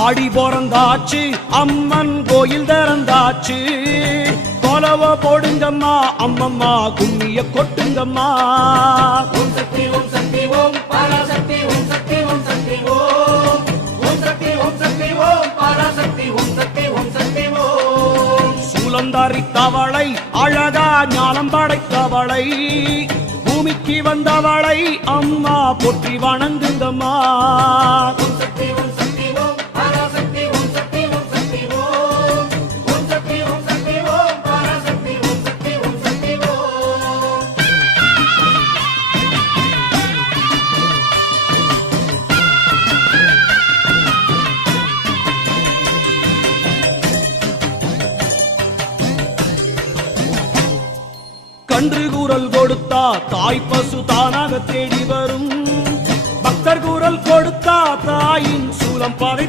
ஆடி பிறந்தாச்சு அம்மன் கோயில் திறந்தாச்சு கொலவ போடுங்கம்மா அம்மம்மா கும்மிய கொட்டுங்கம்மா. ஓம் சக்தி ஓம் சக்தி ஓம் பராசக்தி ஓம் சக்தி ஓம் சக்தி ஓம் ஓம் சக்தி ஓம் சக்தி ஓம் பராசக்தி ஓம் சக்தி ஓம் சக்தி ஓம். சூலந்தாரி தவளை அழகா ஞானம் படைத்தவளை பூமிக்கு வந்தவளை அம்மா போற்றி வணங்குங்கம்மா. ஓம் சக்தி ஓம் சக்தி ஓம் பராசக்தி ஓம் சக்தி ஓம் சக்தி ஓம் ஓம் சக்தி ஓம் சக்தி ஓம் பராசக்தி ஓம் சக்தி ஓம் சக்தி ஓம். கன்று கூறல் கொடுத்தா தாய் பசு தானாக தேடி வரும். பக்தர் கூறல் கொடுத்தா தாயின் சூலம் பதை